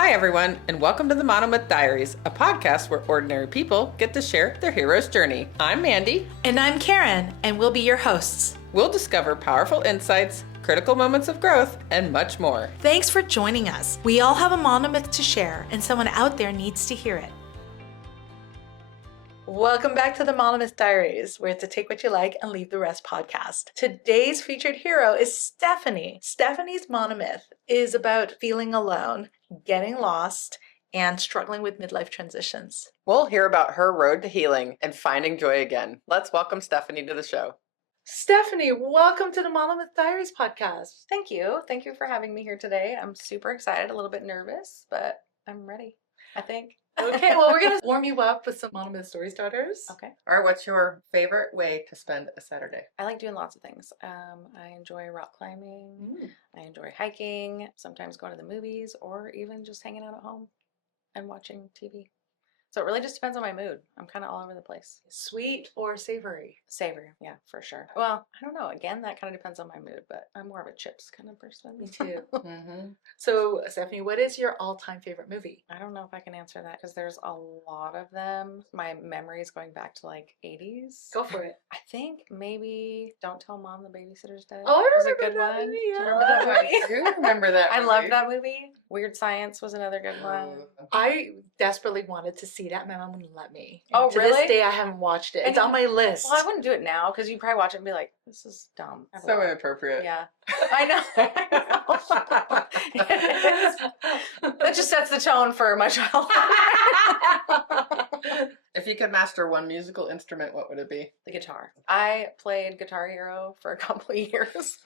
Hi, everyone, and welcome to the Monomyth Diaries, a podcast where ordinary people get to share their hero's journey. I'm Mandy. And I'm Karen, and we'll be your hosts. We'll discover powerful insights, critical moments of growth, and much more. Thanks for joining us. We all have a monomyth to share, and someone out there needs to hear it. Welcome back to the Monomyth Diaries, where it's a take what you like and leave the rest podcast. Today's featured hero is Stephanie. Stephanie's monomyth is about feeling alone, getting lost, and struggling with midlife transitions. We'll hear about her road to healing and finding joy again. Let's welcome Stephanie to the show. Stephanie, welcome to the Monomyth Diaries podcast. Thank you. Thank you for having me here today. I'm super excited, a little bit nervous, but I'm ready, I think. Okay, well, we're going to warm you up with some Monomyth story starters. Okay. All right, what's your favorite way to spend a Saturday? I like doing lots of things. I enjoy rock climbing. I enjoy hiking, sometimes going to the movies, or even just hanging out at home and watching TV. So it really just depends on my mood. I'm kind of all over the place. Sweet or savory? Savory, yeah, for sure. Well, I don't know. Again, that kind of depends on my mood, but I'm more of a chips kind of person. Me too. So, Stephanie, what is your all-time favorite movie? I don't know if I can answer that because there's a lot of them. My memory is going back to like 80s. Go for it. I think maybe Don't Tell Mom the Babysitter's Dead. Oh, I was a remember good that one. movie, Do you yeah. remember that movie? I do remember that I movie. love that movie. Weird Science was another good one. I desperately wanted to see that. My mom wouldn't let me. Oh, to really? this day, I haven't watched it. It's on my list. Well, I wouldn't do it now because you probably watch it and be like, "This is dumb." So inappropriate. Yeah, I know. That just sets the tone for my childhood. If you could master one musical instrument, what would it be? The guitar. I played Guitar Hero for a couple of years.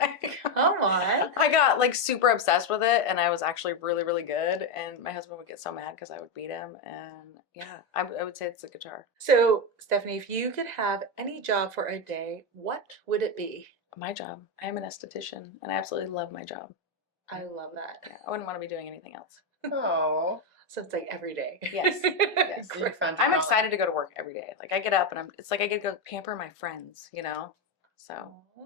Come on. I got like super obsessed with it, and I was actually really, really good. And my husband would get so mad because I would beat him. And yeah, I would say it's the guitar. So, Stephanie, if you could have any job for a day, what would it be? My job. I am an esthetician, and I absolutely love my job. I love that. Yeah, I wouldn't want to be doing anything else. Oh. So it's like every day. Yes. Yes. I'm excited to go to work every day. Like I get up and it's like I get to go pamper my friends, you know? So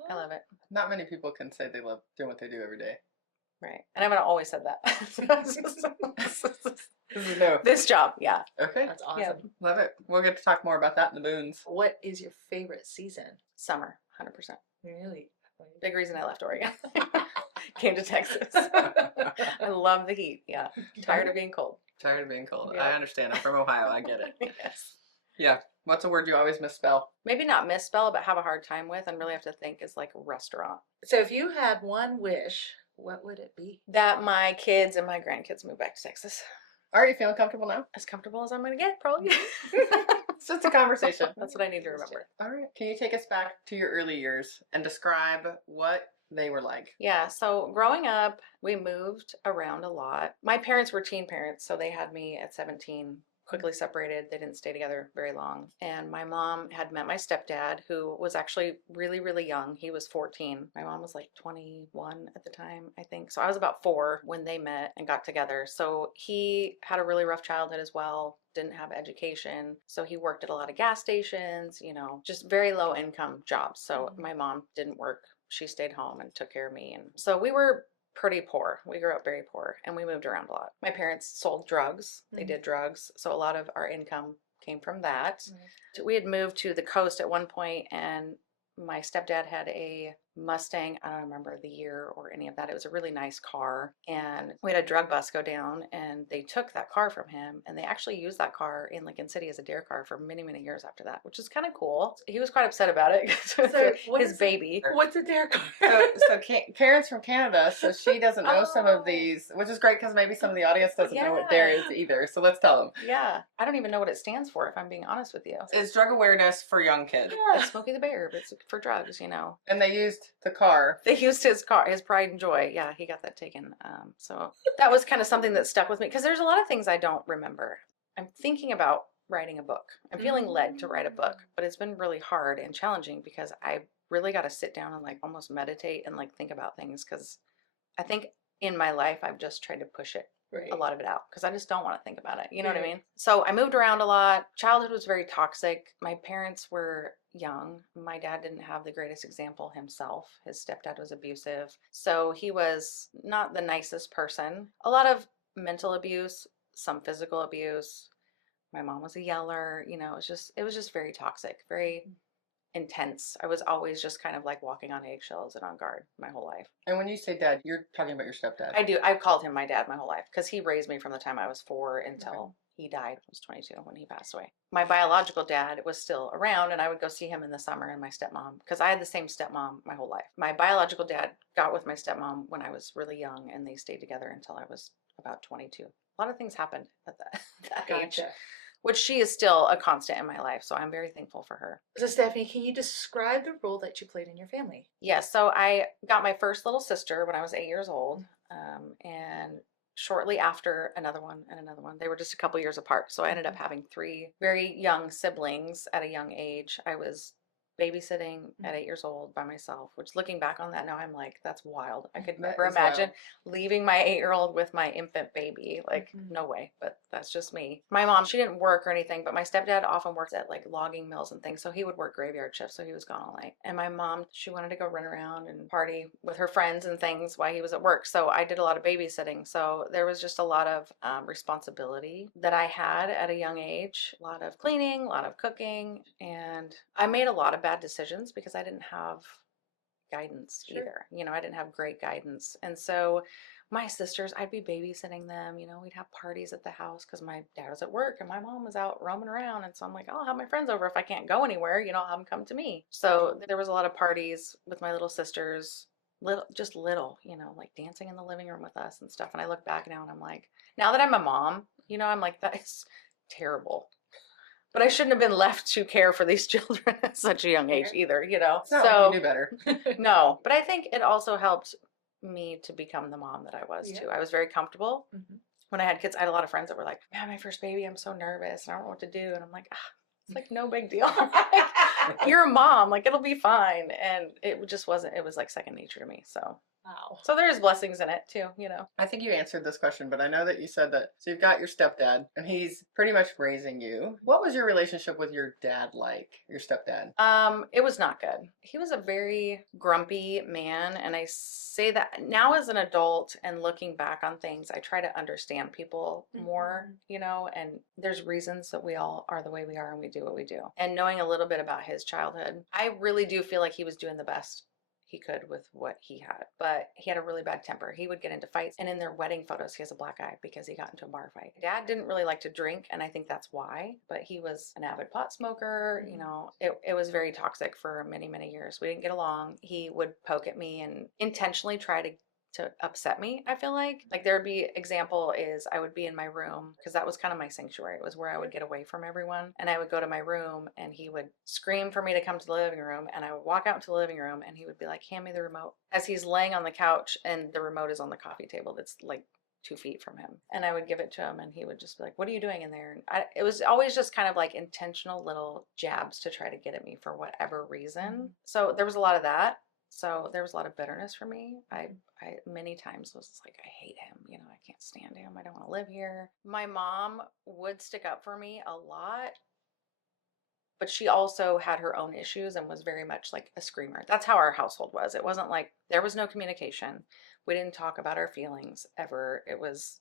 I love it. Not many people can say they love doing what they do every day. Right. And I haven't always said that. No. This job, yeah. Okay. That's awesome. Yeah. Love it. We'll get to talk more about that in the boons. What is your favorite season? Summer, 100%. Really? Big reason I left Oregon. Came to Texas. I love the heat. Yeah. Tired of being cold. Tired of being cold. Yeah. I understand. I'm from Ohio. I get it. Yes. Yeah. What's a word you always misspell? Maybe not misspell, but have a hard time with and really have to think is like restaurant. So if you had one wish, what would it be? That my kids and my grandkids move back to Texas. Are you feeling comfortable now? As comfortable as I'm going to get, probably. It's just a conversation. That's what I need to remember. All right. Can you take us back to your early years and describe what they were like? Yeah, so growing up, we moved around a lot. My parents were teen parents, so they had me at 17, quickly separated. They didn't stay together very long. And my mom had met my stepdad, who was actually really, really young. He was 14. My mom was like 21 at the time, I think. So I was about 4 when they met and got together. So he had a really rough childhood as well. Didn't have education. So he worked at a lot of gas stations, you know, just very low income jobs. So my mom didn't work. She stayed home and took care of me. And so we were pretty poor. We grew up very poor and we moved around a lot. My parents sold drugs. They did drugs. So a lot of our income came from that. We had moved to the coast at one point and my stepdad had a Mustang. I don't remember the year or any of that. It was a really nice car. And we had a drug bust go down and they took that car from him. And they actually used that car in Lincoln City as a dare car for many, many years after that, which is kind of cool. He was quite upset about it. So his baby. What's a dare car? So Karen's from Canada, so she doesn't know some of these, which is great because maybe some of the audience doesn't know what dare is either. So let's tell them. Yeah. I don't even know what it stands for, if I'm being honest with you. It's drug awareness for young kids. Yeah, Smokey the Bear, but it's for drugs, you know. And they used the car. They used his car, his pride and joy. Yeah, he got that taken. So that was kind of something that stuck with me because there's a lot of things I don't remember. I'm thinking about writing a book. I'm feeling led to write a book, but it's been really hard and challenging because I really got to sit down and like almost meditate and like think about things because I think in my life I've just tried to push it. Right. A lot of it out because I just don't want to think about it. You know what I mean? So I moved around a lot. Childhood was very toxic. My parents were young. My dad didn't have the greatest example himself. His stepdad was abusive. So he was not the nicest person. A lot of mental abuse, some physical abuse. My mom was a yeller, you know, it was just very toxic, very intense. I was always just kind of like walking on eggshells and on guard my whole life. And when you say dad, you're talking about your stepdad. I do. I've called him my dad my whole life because he raised me from the time I was 4 until Okay. he died. I was 22 when he passed away. My biological dad was still around, and I would go see him in the summer, and my stepmom, because I had the same stepmom my whole life. My biological dad got with my stepmom when I was really young, and they stayed together until I was about 22. A lot of things happened at that age, which she is still a constant in my life. So I'm very thankful for her. So Stephanie, can you describe the role that you played in your family? Yes. So I got my first little sister when I was 8 years old. And shortly after another one and another one. They were just a couple years apart. So I ended up having 3 very young siblings at a young age. I was babysitting at 8 years old by myself, which looking back on that now, I'm like, that's wild. I could That never is imagine wild. leaving my 8-year-old with my infant baby. Like, no way, but that's just me. My mom, she didn't work or anything, but my stepdad often worked at like logging mills and things. So he would work graveyard shifts. So he was gone all night. And my mom, she wanted to go run around and party with her friends and things while he was at work. So I did a lot of babysitting. So there was just a lot of responsibility that I had at a young age, a lot of cleaning, a lot of cooking. And I made a lot of bad decisions because I didn't have guidance either. You know, I didn't have great guidance. And so my sisters, I'd be babysitting them, you know, we'd have parties at the house because my dad was at work and my mom was out roaming around. And so I'm like, oh, I'll have my friends over if I can't go anywhere, you know, I'll have them come to me. So there was a lot of parties with my little sisters, little, you know, like dancing in the living room with us and stuff. And I look back now and I'm like, now that I'm a mom, you know, I'm like, that is terrible. But I shouldn't have been left to care for these children at such a young age either, you know. It's not like you knew better. No, but I think it also helped me to become the mom that I was too. I was very comfortable. When I had kids, I had a lot of friends that were like, man, my first baby, I'm so nervous and I don't know what to do. And I'm like, it's like no big deal. You're a mom, like it'll be fine. And it just wasn't, it was like second nature to me. So Wow. so there's blessings in it too, you know. I think you answered this question, but I know that you said that. So you've got your stepdad, and he's pretty much raising you. What was your relationship with your dad like, your stepdad? It was not good. He was a very grumpy man, and I say that now as an adult and looking back on things, I try to understand people more, you know, and there's reasons that we all are the way we are and we do what we do. And knowing a little bit about his childhood, I really do feel like he was doing the best he could with what he had, but he had a really bad temper. He would get into fights, and in their wedding photos he has a black eye because he got into a bar fight. Dad didn't really like to drink, and I think that's why, but he was an avid pot smoker. You know, it was very toxic for many years. We didn't get along. He would poke at me and intentionally try to upset me. I feel like there would be example is I would be in my room because that was kind of my sanctuary. It was where I would get away from everyone, and I would go to my room and he would scream for me to come to the living room, and I would walk out to the living room and he would be like, hand me the remote, as he's laying on the couch and the remote is on the coffee table that's like 2 feet from him, and I would give it to him and he would just be like, what are you doing in there? And it was always just kind of like intentional little jabs to try to get at me for whatever reason. So there was a lot of that. So there was a lot of bitterness for me. I many times was like, I hate him, you know, I can't stand him. I don't want to live here. My mom would stick up for me a lot, but she also had her own issues and was very much like a screamer. That's how our household was. It wasn't like there was no communication. We didn't talk about our feelings ever. It was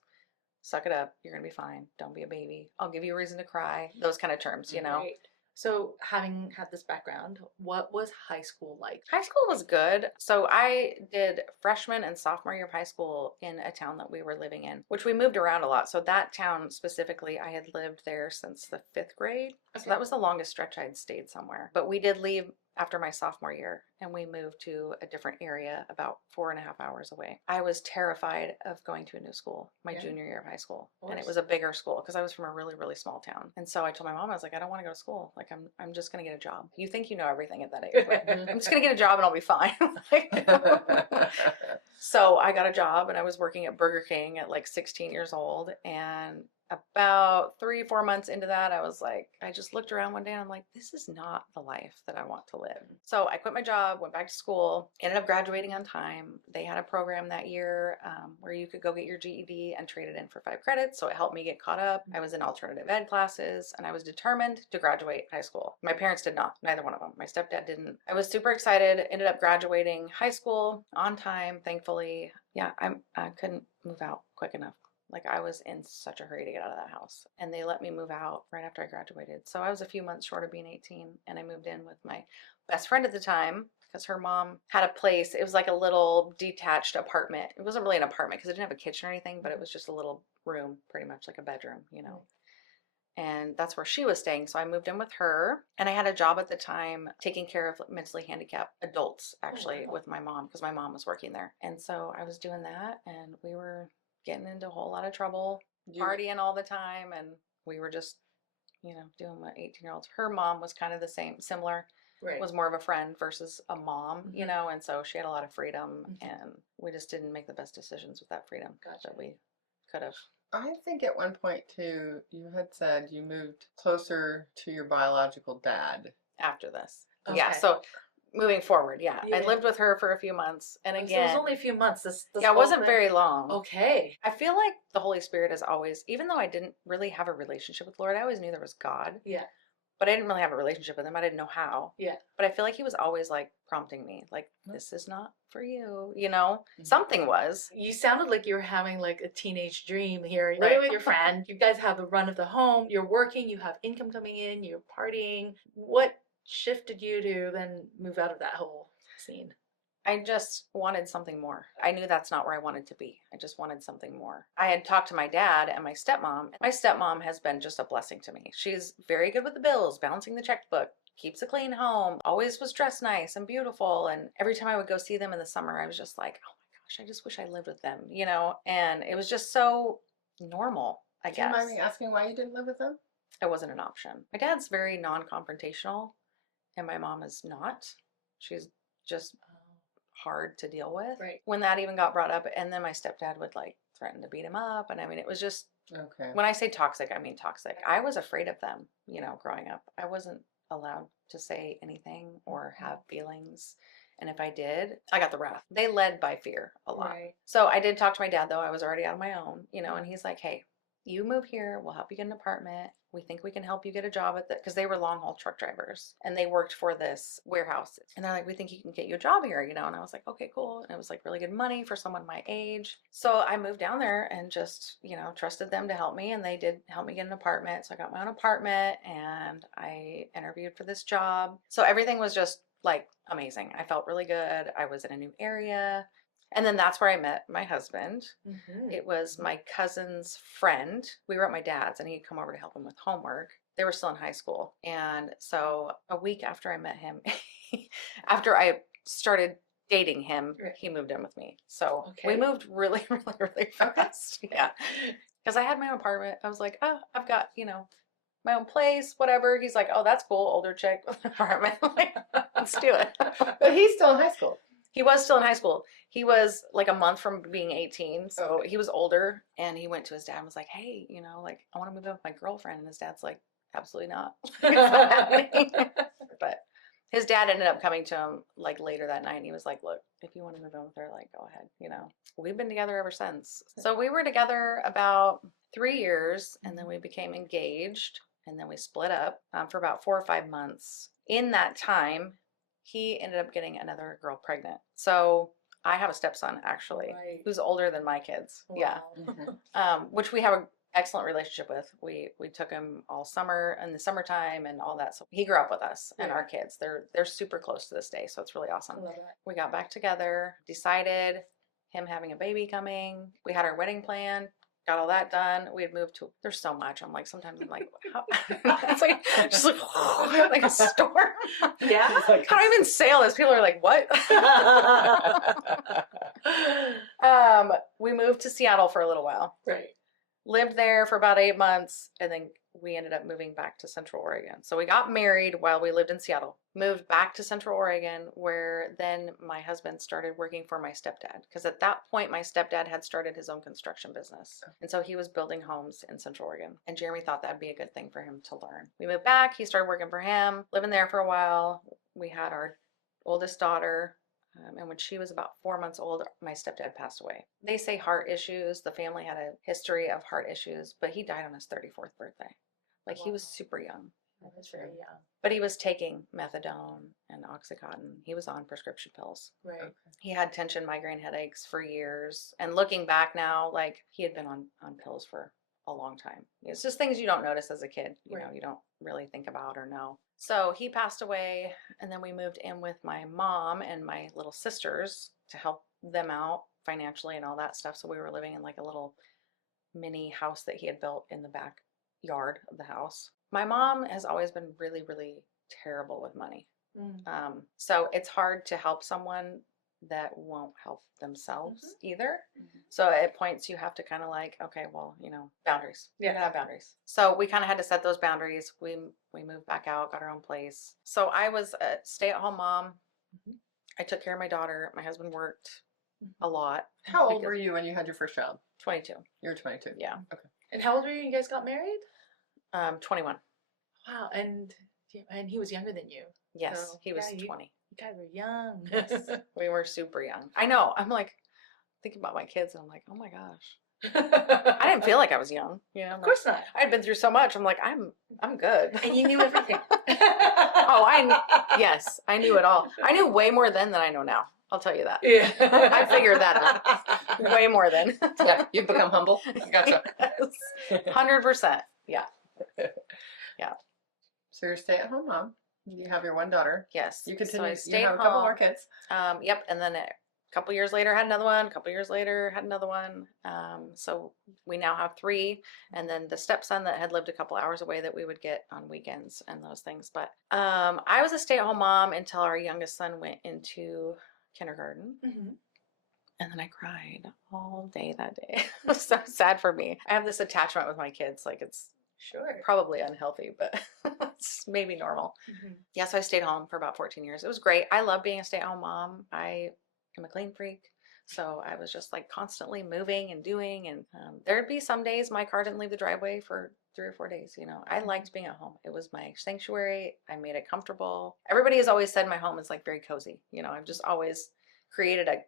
suck it up. You're going to be fine. Don't be a baby. I'll give you a reason to cry. Those kind of terms, you know. Right. So having had this background, what was high school like? High school was good. So I did freshman and sophomore year of high school in a town that we were living in, which we moved around a lot. So that town specifically, I had lived there since the 5th grade. Okay. So that was the longest stretch I had stayed somewhere. But we did leave after my sophomore year and we moved to a different area about 4.5 hours away. I was terrified of going to a new school my junior year of high school. And it was a bigger school because I was from a really small town. And so I told my mom, I was like, I don't want to go to school. Like I'm just going to get a job. You think you know everything at that age. Right? I'm just going to get a job and I'll be fine. So I got a job and I was working at Burger King at like 16 years old, and about 3-4 months into that, I was like, I just looked around one day and I'm like, this is not the life that I want to live. So I quit my job, went back to school, ended up graduating on time. They had a program that year where you could go get your GED and trade it in for 5 credits. So it helped me get caught up. I was in alternative ed classes and I was determined to graduate high school. My parents did not, neither one of them. My stepdad didn't. I was super excited, ended up graduating high school on time, thankfully. Yeah, I couldn't move out quick enough. Like I was in such a hurry to get out of that house. And they let me move out right after I graduated. So I was a few months short of being 18 and I moved in with my best friend at the time because her mom had a place. It was like a little detached apartment. It wasn't really an apartment because it didn't have a kitchen or anything, but it was just a little room, pretty much like a bedroom, you know. And that's where she was staying. So I moved in with her, and I had a job at the time taking care of mentally handicapped adults, actually, with my mom, because my mom was working there. And so I was doing that, and we were getting into a whole lot of trouble, partying all the time, and we were just, you know, doing what 18-year-olds. Her mom was kind of the same, similar. Right. Was more of a friend versus a mom, you Mhm. know, and so she had a lot of freedom, Mhm. and we just didn't make the best decisions with that freedom that we could have. I think at one point too, you had said you moved closer to your biological dad. After this. Okay. Yeah, so moving forward, I Yeah. lived with her for a few months, and So it was again, only a few months. This yeah, it whole wasn't thing? very long. Okay. I feel like the Holy Spirit is always, even though I didn't really have a relationship with the Lord, I always knew there was God, Yeah. but I didn't really have a relationship with him. I didn't know how. Yeah. But I feel like he was always like prompting me, like, this is not for you, you know? Mhm. Something was. You sounded like you were having like a teenage dream here. You're Right. with your friend. You guys have the run of the home. You're working. You have income coming in. You're partying. What shifted you to then move out of that whole scene? I just wanted something more. I knew that's not where I wanted to be. I just wanted something more. I had talked to my dad and my stepmom. My stepmom has been just a blessing to me. She's very good with the bills, balancing the checkbook, keeps a clean home, always was dressed nice and beautiful. And every time I would go see them in the summer, I was just like, oh my gosh, I just wish I lived with them, you know? And it was just so normal, I Do you guess. mind me asking why you didn't live with them? It wasn't an option. My dad's very non-confrontational and my mom is not. She's just hard to deal with. Right. When that even got brought up, and then my stepdad would like threaten to beat him up, and I mean, it was just, Okay. when I say toxic, I mean toxic. I was afraid of them, you know, growing up. I wasn't allowed to say anything or have feelings, and if I did, I got the wrath. They led by fear a lot. Right. So I did talk to my dad, though. I was already out on my own, you know, and he's like, hey, you move here, we'll help you get an apartment. We think we can help you get a job at the, because they were long haul truck drivers and they worked for this warehouse. And they're like, we think you can get you a job here, you know? And I was like, okay, cool. And it was like really good money for someone my age. So I moved down there and just, you know, trusted them to help me. And they did help me get an apartment. So I got my own apartment and I interviewed for this job. So everything was just like amazing. I felt really good. I was in a new area. And then that's where I met my husband. Mm-hmm. It was my cousin's friend. We were at my dad's and he'd come over to help him with homework. They were still in high school. And so a week after I met him, after I started dating him, he moved in with me. So we moved really, really, really fast. Yeah. Because I had my own apartment. I was like, oh, I've got, you know, my own place, whatever. He's like, oh, that's cool. Older chick with an apartment. Like, let's do it. But he's still in high school. He was still in high school. He was like a month from being 18. So he was older and he went to his dad and was like, hey, you know, like I want to move in with my girlfriend. And his dad's like, absolutely not. But his dad ended up coming to him like later that night and he was like, look, if you want to move in with her, like go ahead, you know. We've been together ever since. So we were together about 3 years and then we became engaged and then we split up for about 4 or 5 months. In that time, he ended up getting another girl pregnant. So I have a stepson actually, who's older than my kids. Wow. Yeah. Mm-hmm. Which we have an excellent relationship with. We took him all summer in the summertime and all that. So he grew up with us and our kids. They're super close to this day. So it's really awesome. I love that. We got back together, decided him having a baby coming. We had our wedding plan. Got all that done. We had moved to, there's so much. I'm like, sometimes I'm like, how? It's like, just like a storm. Yeah. Like, how do I even sail this? People are like, what? We moved to Seattle for a little while. Right. Lived there for about 8 months, and then we ended up moving back to Central Oregon. So we got married while we lived in Seattle. Moved back to Central Oregon, where then my husband started working for my stepdad. Because at that point, my stepdad had started his own construction business. And so he was building homes in Central Oregon. And Jeremy thought that'd be a good thing for him to learn. We moved back. He started working for him, living there for a while. We had our oldest daughter. And when she was about 4 months old, my stepdad passed away. They say heart issues. The family had a history of heart issues, but he died on his 34th birthday. Like he was super young. That was very young. But he was taking methadone and Oxycontin. He was on prescription pills. Right. He had tension migraine headaches for years. And looking back now, like he had been on pills for a long time. It's just things you don't notice as a kid. You know, you don't really think about or know. So he passed away, and then we moved in with my mom and my little sisters to help them out financially and all that stuff. So we were living in like a little mini house that he had built in the backyard of the house. My mom has always been really, really terrible with money. So it's hard to help someone that won't help themselves either. So at points you have to kind of like, okay, well, you know, boundaries. You gotta have boundaries. So we kind of had to set those boundaries. We moved back out, got our own place. So I was a stay-at-home mom. I took care of my daughter. My husband worked a lot. How old were you when you had your first child? 22. You were 22. Yeah. Okay. And how old were you when you guys got married? 21. Wow. And he was younger than you. Yes, So, he was yeah, 20. You guys were young. Yes, we were super young. I know. I'm like thinking about my kids, and I'm like, oh my gosh. I didn't feel like I was young. You know, Of course not. I had been through so much. I'm like, I'm good. And you knew everything. Yes, I knew it all. I knew way more then than I know now. I'll tell you that. Yeah. I figured that out. Way more than. Yeah, you've become humble. Gotcha. 100%. Yeah. So you're a stay-at-home mom. You have your one daughter. Yes. You continue. So I You stayed have a couple home. more kids. Yep. And then a couple years later had another one. A couple years later had another one. So we now have 3. And then the stepson that had lived a couple hours away that we would get on weekends and those things. But I was a stay-at-home mom until our youngest son went into kindergarten. And then I cried all day that day. It was so sad for me. I have this attachment with my kids. Like it's probably unhealthy, but it's maybe normal. Yeah, so I stayed home for about 14 years. It was great. I love being a stay-at-home mom. I am a clean freak. So I was just like constantly moving and doing. And there'd be some days my car didn't leave the driveway for 3 or 4 days. You know, I liked being at home. It was my sanctuary. I made it comfortable. Everybody has always said my home is like very cozy. You know, I've just always created a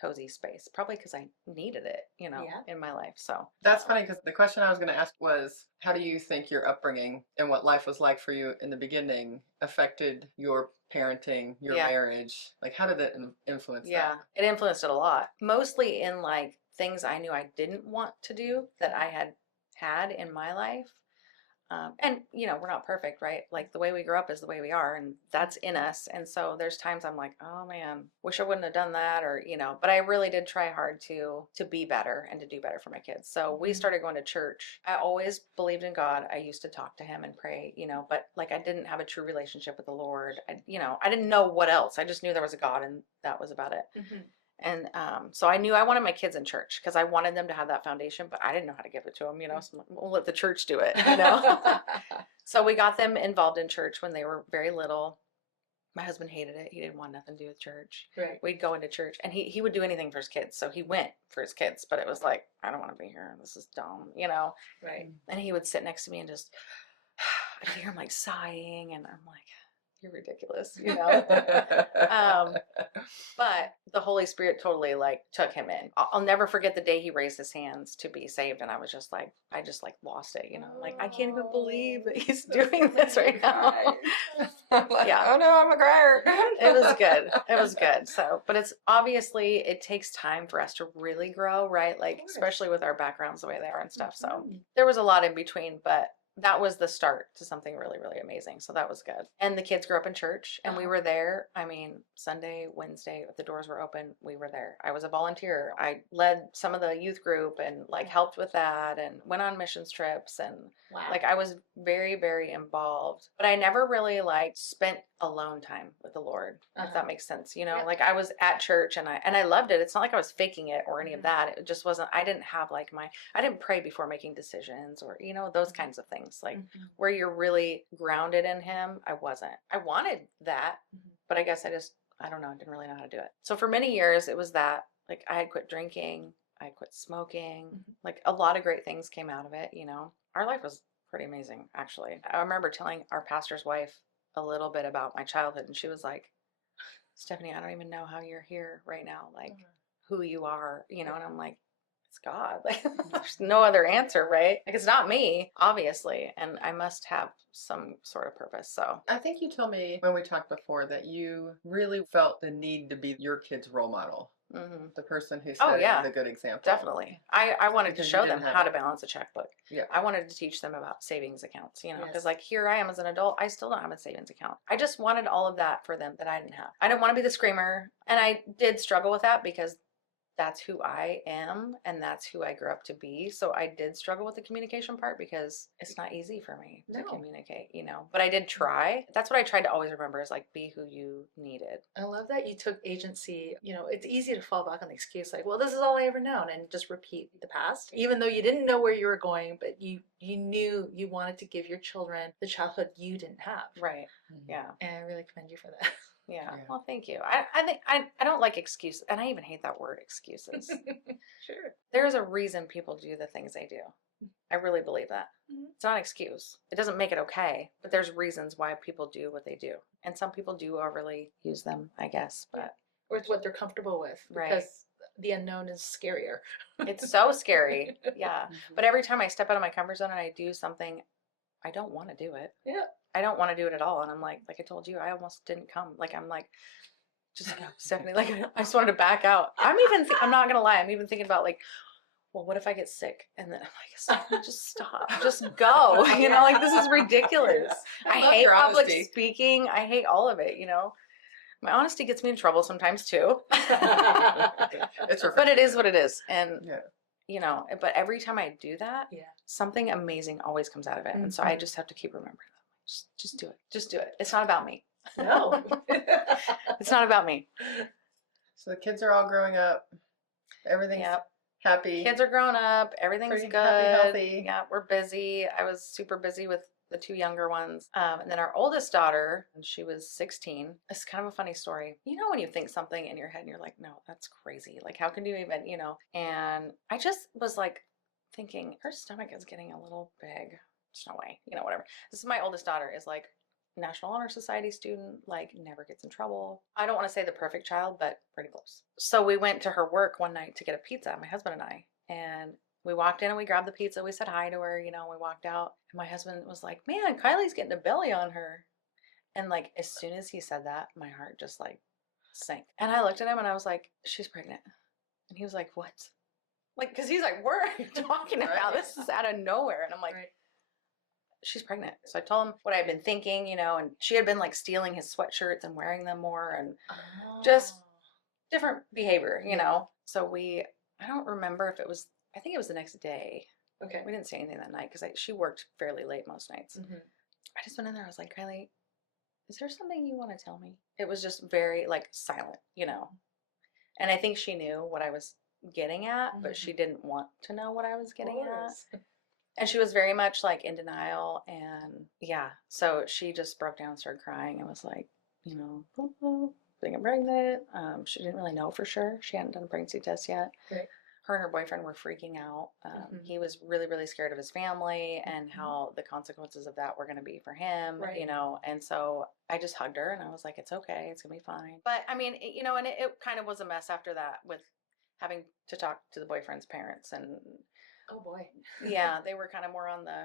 cozy space, probably because I needed it, you know, in my life. So that's funny because the question I was going to ask was, how do you think your upbringing and what life was like for you in the beginning affected your parenting, your marriage? Like, how did it influence that? It influenced it a lot, mostly in like things I knew I didn't want to do that I had in my life. And you know, we're not perfect, right? Like the way we grew up is the way we are, and that's in us. And so there's times I'm like, oh man, wish I wouldn't have done that, or you know. But I really did try hard to be better and to do better for my kids. So we started going to church. I always believed in God. I used to talk to Him and pray, you know. But like I didn't have a true relationship with the Lord. I didn't know what else. I just knew there was a God, and that was about it. And so I knew I wanted my kids in church because I wanted them to have that foundation, but I didn't know how to give it to them, you know, so I'm like, we'll let the church do it, you know. So we got them involved in church when they were very little. My husband hated it. He didn't want nothing to do with church. Right. We'd go into church, and he would do anything for his kids. So he went for his kids, but it was like, I don't want to be here. This is dumb, you know. Right. And he would sit next to me and just, I'd hear him like sighing, and I'm like, you're ridiculous, you know. But the Holy Spirit totally like took him in. I'll never forget the day he raised his hands to be saved, and I was just like, I just like lost it, you know. Like I can't even believe that he's doing this right now. Yeah. Oh no, I'm a crier. It was good. It was good. So, but it's obviously it takes time for us to really grow, right? Like especially with our backgrounds the way they are and stuff. So there was a lot in between, but that was the start to something really, really amazing. So that was good. And the kids grew up in church, and we were there. I mean, Sunday, Wednesday, if the doors were open, we were there. I was a volunteer. I led some of the youth group and like helped with that and went on missions trips. And like I was very, very involved. But I never really like spent alone time with the Lord, if that makes sense. You know, like I was at church and I loved it. It's not like I was faking it or any of that. It just wasn't, I didn't have like I didn't pray before making decisions or, you know, those kinds of things. Like where you're really grounded in Him, I wasn't. I wanted that, but I guess I don't know, I didn't really know how to do it. So for many years, it was that, like I had quit drinking, I quit smoking, like a lot of great things came out of it, you know. Our life was pretty amazing, actually. I remember telling our pastor's wife a little bit about my childhood, and she was like, Stephanie, I don't even know how you're here right now, like who you are, you know. And I'm like, it's God. Like, there's no other answer, right? Like, it's not me, obviously, and I must have some sort of purpose. So I think you told me when we talked before that you really felt the need to be your kid's role model. mm-hmm. The person who Oh, set yeah. the good example. Definitely. I wanted to Because show you them didn't have how it. to balance a checkbook. Yeah. I wanted to teach them about savings accounts, you know, because Yes. like here I am as an adult, I still don't have a savings account. I just wanted all of that for them that I didn't have. I didn't want to be the screamer. And I did struggle with that because that's who I am and that's who I grew up to be. So I did struggle with the communication part because it's not easy for me to communicate, you know, but I did try. That's what I tried to always remember is like, be who you needed. I love that you took agency. You know, it's easy to fall back on the excuse like, well, this is all I ever known, and just repeat the past, even though you didn't know where you were going, but you knew you wanted to give your children the childhood you didn't have. Right. Yeah. And I really commend you for that. Yeah. Well, thank you. I think I don't like excuses, and I even hate that word, excuses. Sure. There's a reason people do the things they do. I really believe that. Mm-hmm. It's not an excuse. It doesn't make it okay, but there's reasons why people do what they do. And some people do overly use them, I guess, but or it's what they're comfortable with, because the unknown is scarier. It's so scary. Yeah. But every time I step out of my comfort zone and I do something, I don't want to do it. Yeah. I don't want to do it at all. And I'm like I told you, I almost didn't come. Like, I'm like, just go, Stephanie. Like, I just wanted to back out. I'm not going to lie. I'm even thinking about like, well, what if I get sick? And then I'm like, Stephanie, just stop. Just go. You know, like, this is ridiculous. I hate public speaking. I hate all of it, you know. My honesty gets me in trouble sometimes too. But it is what it is. And, you know, but every time I do that, something amazing always comes out of it. And so I just have to keep remembering that. Just do it. Just do it. It's not about me. No. It's not about me. So the kids are all growing up. Everything's happy. Kids are grown up. Everything's pretty good. Happy, healthy. Yeah, we're busy. I was super busy with the two younger ones. And then our oldest daughter, and she was 16. It's kind of a funny story. You know when you think something in your head and you're like, no, that's crazy. Like, how can you even, you know? And I just was like thinking, her stomach is getting a little big. There's no way, you know, whatever. This is my oldest daughter, is like National Honor Society student, like never gets in trouble. I don't want to say the perfect child, but pretty close. So we went to her work one night to get a pizza, my husband and I, and we walked in and we grabbed the pizza. We said hi to her, you know, we walked out. And my husband was like, man, Kylie's getting a belly on her. And like, as soon as he said that, my heart just like sank. And I looked at him and I was like, she's pregnant. And he was like, what? Like, cause he's like, what are you talking about? This is out of nowhere. And I'm like, she's pregnant. So I told him what I had been thinking, you know, and she had been like stealing his sweatshirts and wearing them more and just different behavior, you know. So I don't remember if it was, I think it was the next day. Okay. We didn't say anything that night because she worked fairly late most nights. Mm-hmm. I just went in there. I was like, Kylie, is there something you want to tell me? It was just very like silent, you know. And I think she knew what I was getting at, but she didn't want to know what I was getting at. And she was very much like in denial. And so she just broke down and started crying and was like, you know, being pregnant. She didn't really know for sure. She hadn't done a pregnancy test yet. Right. Her and her boyfriend were freaking out. He was really, really scared of his family and how the consequences of that were going to be for him, you know. And so I just hugged her and I was like, it's okay. It's going to be fine. But I mean, you know, and it kind of was a mess after that with having to talk to the boyfriend's parents. And oh boy. Yeah, they were kind of more on the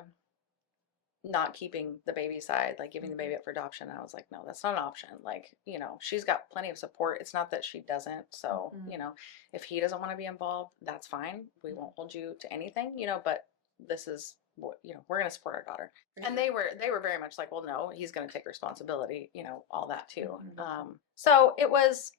not keeping the baby side, like giving the baby up for adoption. I was like, no, that's not an option. Like, you know, she's got plenty of support. It's not that she doesn't. So, you know, if he doesn't want to be involved, that's fine. We won't hold you to anything, you know, but this is what, you know, we're going to support our daughter. And they were very much like, well, no, he's going to take responsibility, you know, all that too. So it was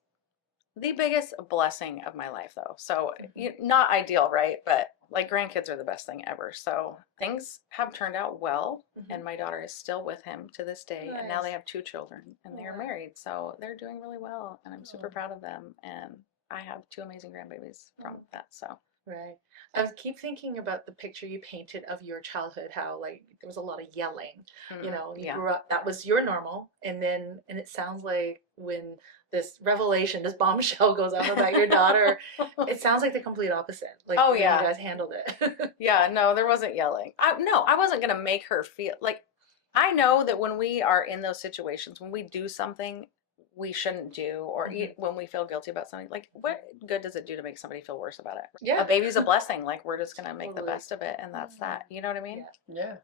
the biggest blessing of my life though. So not ideal, right? But like, grandkids are the best thing ever. So things have turned out well, and my daughter is still with him to this day. Nice. And now they have 2 children and they are married. So they're doing really well and I'm super proud of them. And I have 2 amazing grandbabies from that. So. Right. I keep thinking about the picture you painted of your childhood, how like there was a lot of yelling, you know, you grew up, that was your normal. And it sounds like when this revelation, this bombshell goes off about your daughter, it sounds like the complete opposite. Like, you guys handled it. No, there wasn't yelling. I wasn't going to make her feel like, I know that when we are in those situations, when we do something, we shouldn't do, or when we feel guilty about something, like what good does it do to make somebody feel worse about it? Yeah. A baby's a blessing. Like we're just gonna make the best of it, and that's that. You know what I mean? Yeah.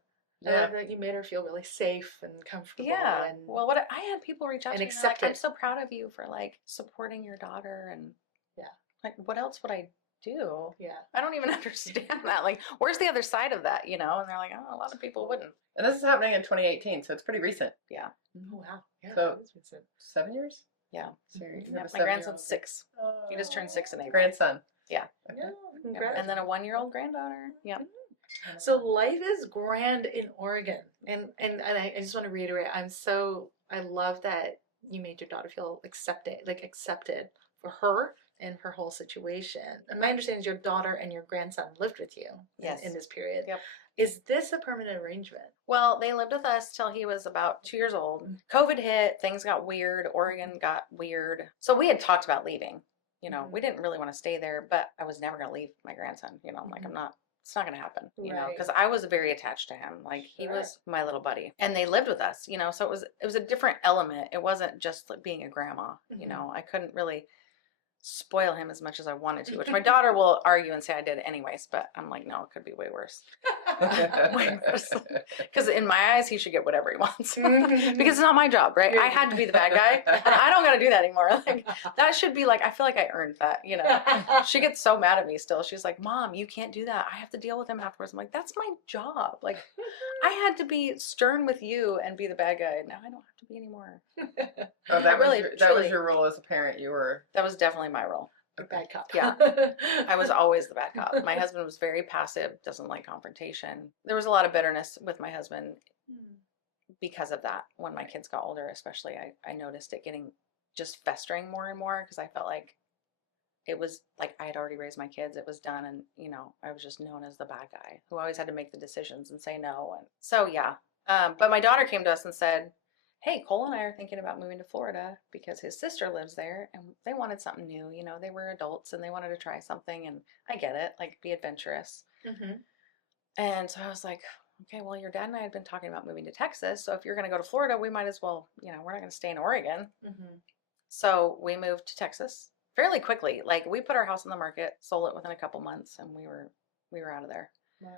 I love that you made her feel really safe and comfortable. Yeah. And well, I had people reach out and to me and accept like, it. I'm so proud of you for like supporting your daughter, and like what else would I do? Yeah. I don't even understand that. Like, where's the other side of that? You know? And they're like, oh, a lot of people wouldn't. And this is happening in 2018, so it's pretty recent. Yeah. Oh wow. Yeah. So 7 years. Yeah. So you Yeah, have a my grandson's 7-year-old. 6. He just turned 6 in April. Grandson. Yeah. Okay. Yeah, Yep. congrats. And then a 1-year-old granddaughter. Yeah. So life is grand in Oregon, and I just want to reiterate, I love that you made your daughter feel accepted for her and her whole situation. And my understanding is your daughter and your grandson lived with you in this period. Yep. Is this a permanent arrangement? Well, they lived with us till he was about 2 years old. COVID hit, things got weird, Oregon got weird. So we had talked about leaving. You know, we didn't really want to stay there, but I was never going to leave my grandson. You know, like it's not going to happen, you know, because I was very attached to him. Like he was my little buddy, and they lived with us, you know, so it was a different element. It wasn't just like being a grandma, you know, I couldn't really spoil him as much as I wanted to, which my daughter will argue and say I did anyways, but I'm like, no, it could be way worse. Because in my eyes, he should get whatever he wants because it's not my job, right? I had to be the bad guy, and I don't got to do that anymore. Like that should be like, I feel like I earned that, you know. She gets so mad at me still. She's like, Mom, you can't do that. I have to deal with him afterwards. I'm like, that's my job. Like I had to be stern with you and be the bad guy. Now I don't have to be anymore. Oh, that was your role as a parent. That was definitely my role. The bad cop. Yeah. I was always the bad cop. My husband was very passive, doesn't like confrontation. There was a lot of bitterness with my husband because of that. When my kids got older, especially, I noticed it getting just festering more and more because I felt like it was like I had already raised my kids. It was done. And, you know, I was just known as the bad guy who always had to make the decisions and say no. And so, yeah. But my daughter came to us and said, hey, Cole and I are thinking about moving to Florida because his sister lives there and they wanted something new. You know, they were adults and they wanted to try something. And I get it, like be adventurous. And so I was like, okay, well, your dad and I had been talking about moving to Texas. So if you're going to go to Florida, we might as well, you know, we're not going to stay in Oregon. So we moved to Texas fairly quickly. Like we put our house on the market, sold it within a couple months, and we were out of there. Wow.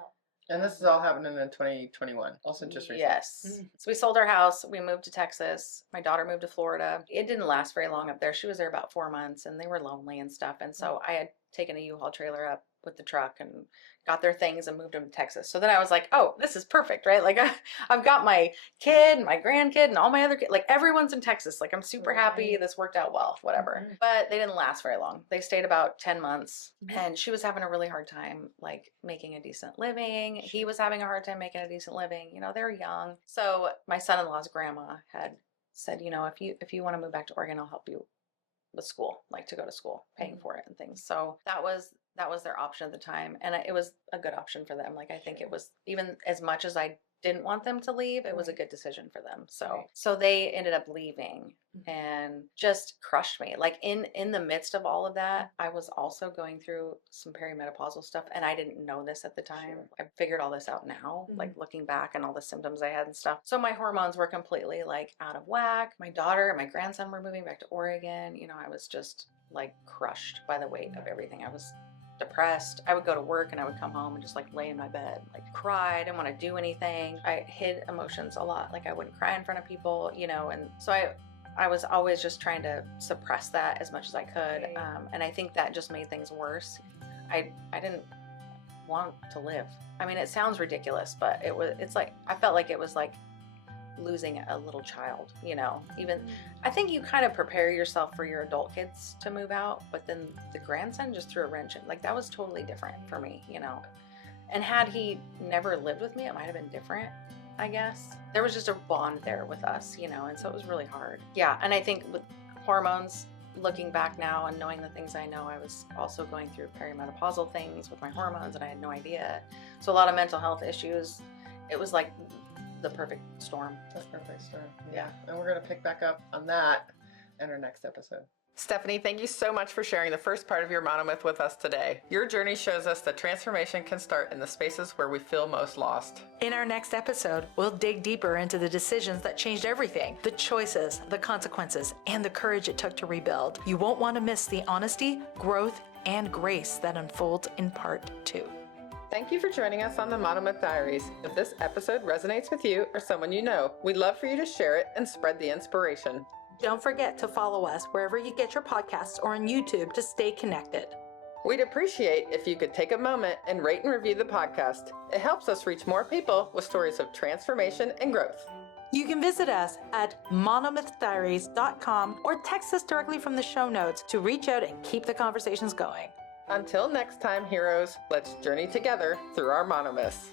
And this is all happening in 2021, also just recently. Yes. So we sold our house. We moved to Texas. My daughter moved to Florida. It didn't last very long up there. She was there about 4 months, and they were lonely and stuff. And so I had taken a U-Haul trailer up with the truck and got their things and moved them to Texas. So then I was like, oh, this is perfect, right? Like I've got my kid, my grandkid, and all my other kids. Like everyone's in Texas. Like I'm super happy. This worked out well, whatever. But they didn't last very long. They stayed about 10 months, and she was having a really hard time, like making a decent living. He was having a hard time making a decent living. You know, they're young. So my son-in-law's grandma had said, you know, if you want to move back to Oregon, I'll help you with school, like to go to school, paying for it and things. So that was their option at the time, and it was a good option for them. Like I think it was, even as much as I didn't want them to leave, it was a good decision for them. So they ended up leaving and just crushed me. Like in the midst of all of that, I was also going through some perimenopausal stuff, and I didn't know this at the time. I figured all this out now, like looking back and all the symptoms I had and stuff. So my hormones were completely like out of whack. My daughter and my grandson were moving back to Oregon. You know, I was just like crushed by the weight of everything. I was depressed. I would go to work and I would come home and just like lay in my bed, like cry. I didn't want to do anything. I hid emotions a lot. Like I wouldn't cry in front of people, you know, and so I was always just trying to suppress that as much as I could. And I think that just made things worse. I didn't want to live. I mean, it sounds ridiculous, but it's like, I felt like it was like losing a little child, you know. Even I think you kind of prepare yourself for your adult kids to move out, but then the grandson just threw a wrench in. Like that was totally different for me, you know. And had he never lived with me, it might have been different, I guess. There was just a bond there with us, you know, and so it was really hard. Yeah, and I think with hormones, looking back now and knowing the things I know, I was also going through perimenopausal things with my hormones and I had no idea. So a lot of mental health issues. It was like the perfect storm. That's perfect storm. Yeah. And we're going to pick back up on that in our next episode. Stephanie, thank you so much for sharing the first part of your monomyth with us today. Your journey shows us that transformation can start in the spaces where we feel most lost. In our next episode, we'll dig deeper into the decisions that changed everything, the choices, the consequences, and the courage it took to rebuild. You won't want to miss the honesty, growth, and grace that unfolds in part 2. Thank you for joining us on the Monomyth Diaries. If this episode resonates with you or someone you know, we'd love for you to share it and spread the inspiration. Don't forget to follow us wherever you get your podcasts or on YouTube to stay connected. We'd appreciate if you could take a moment and rate and review the podcast. It helps us reach more people with stories of transformation and growth. You can visit us at monomythdiaries.com or text us directly from the show notes to reach out and keep the conversations going. Until next time, heroes, let's journey together through our monomyths.